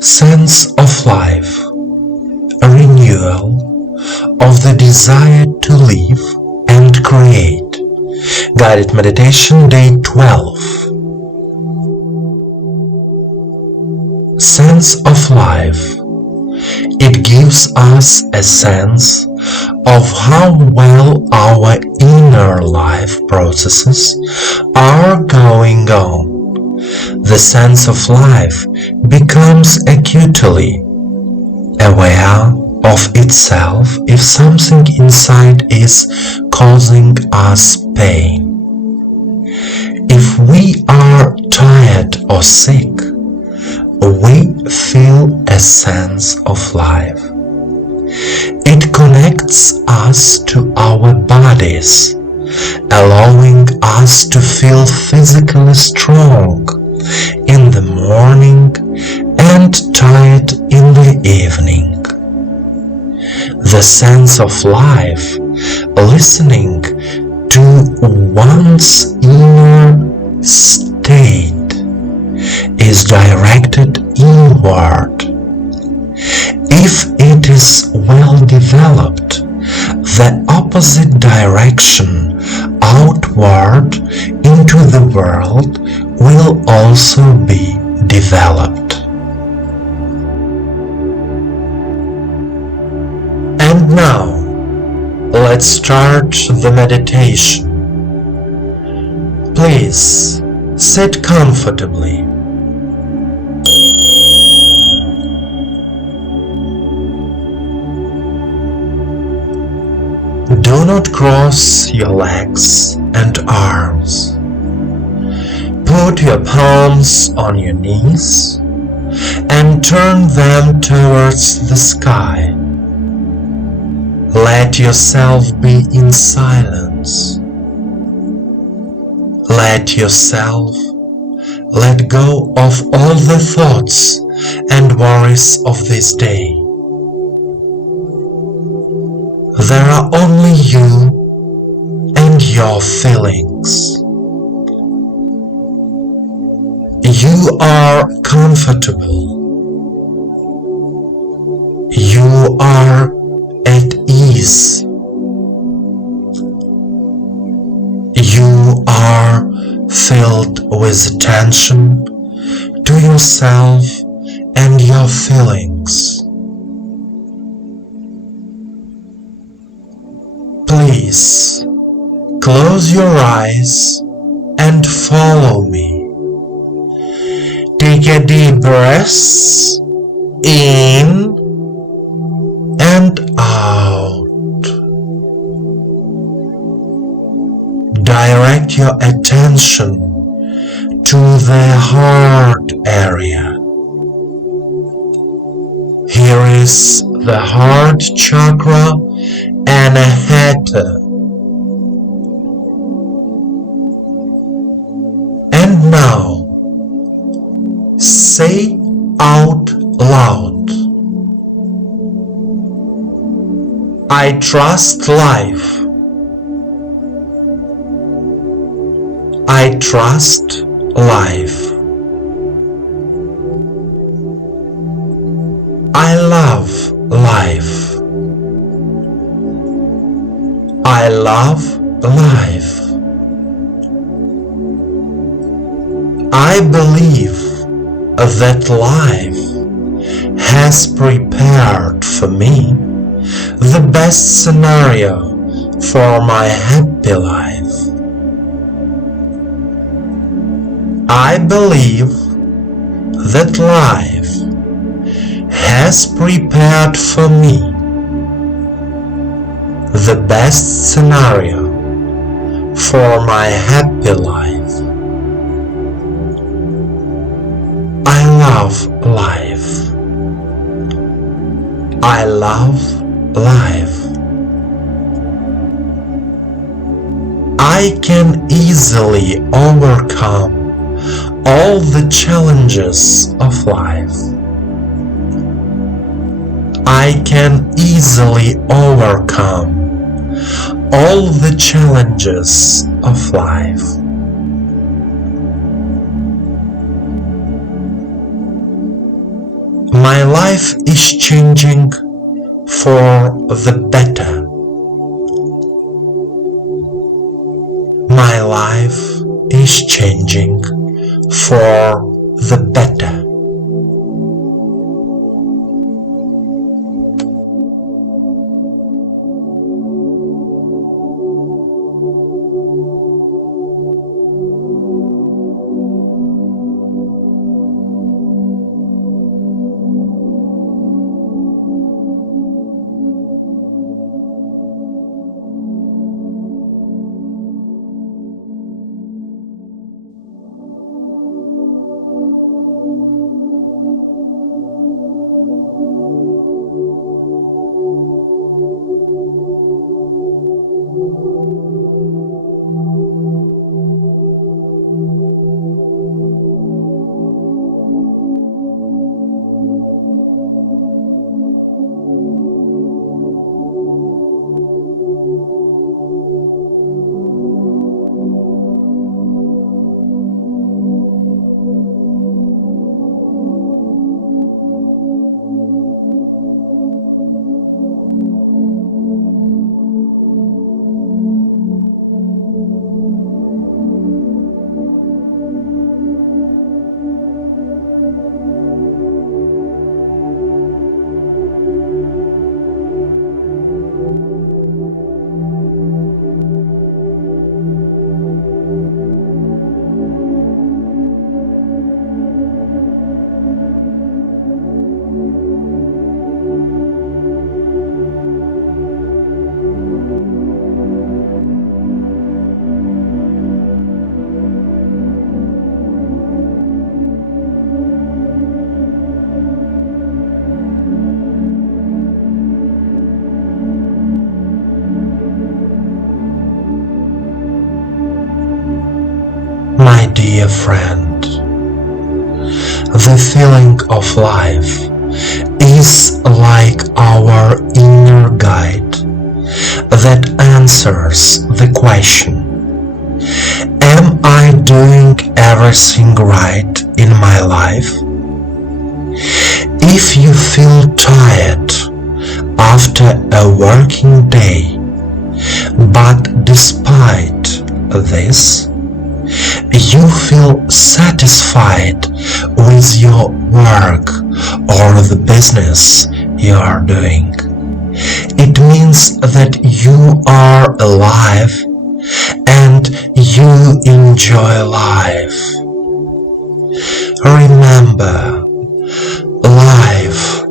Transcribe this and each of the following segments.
Sense of life, a renewal of the desire to live and create. Guided Meditation Day 12. Sense of life. It gives us a sense of how well our inner life processes are going on. The sense of life becomes acutely aware of itself if something inside is causing us pain. If we are tired or sick, we feel a sense of life. It connects us to our bodies, allowing us to feel physically strong in the morning and tired in the evening. The sense of life, listening to one's inner state, is directed inward. If it is well developed, the opposite direction, outward into the world, will also be developed. And now, let's start the meditation. Please sit comfortably. Do not cross your legs and arms. Put your palms on your knees and turn them towards the sky. Let yourself be in silence. Let yourself let go of all the thoughts and worries of this day. There are only you and your feelings. You are comfortable. You are at ease. You are filled with attention to yourself and your feelings. Please close your eyes and follow me. Take a deep breath in and out. Direct your attention to the heart area. Here is the heart chakra Anahata. And now, say out loud, I trust life. I trust life. I love life. I love life. I believe that life has prepared for me the best scenario for my happy life. I believe that life has prepared for me the best scenario for my happy life. I love life. I love life. I can easily overcome all the challenges of life. I can easily overcome all the challenges of life. My life is changing for the better. My life is changing for the better. My dear friend, the feeling of life is like our inner guide that answers the question, am I doing everything right in my life? If you feel tired after a working day, but despite this, you feel satisfied with your work or the business you are doing, it means that you are alive and you enjoy life. Remember, life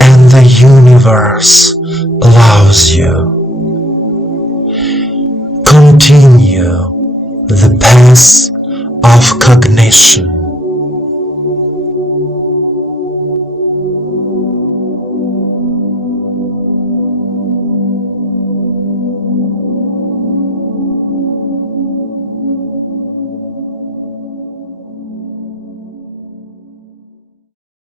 and the universe loves you. Continue the path of cognition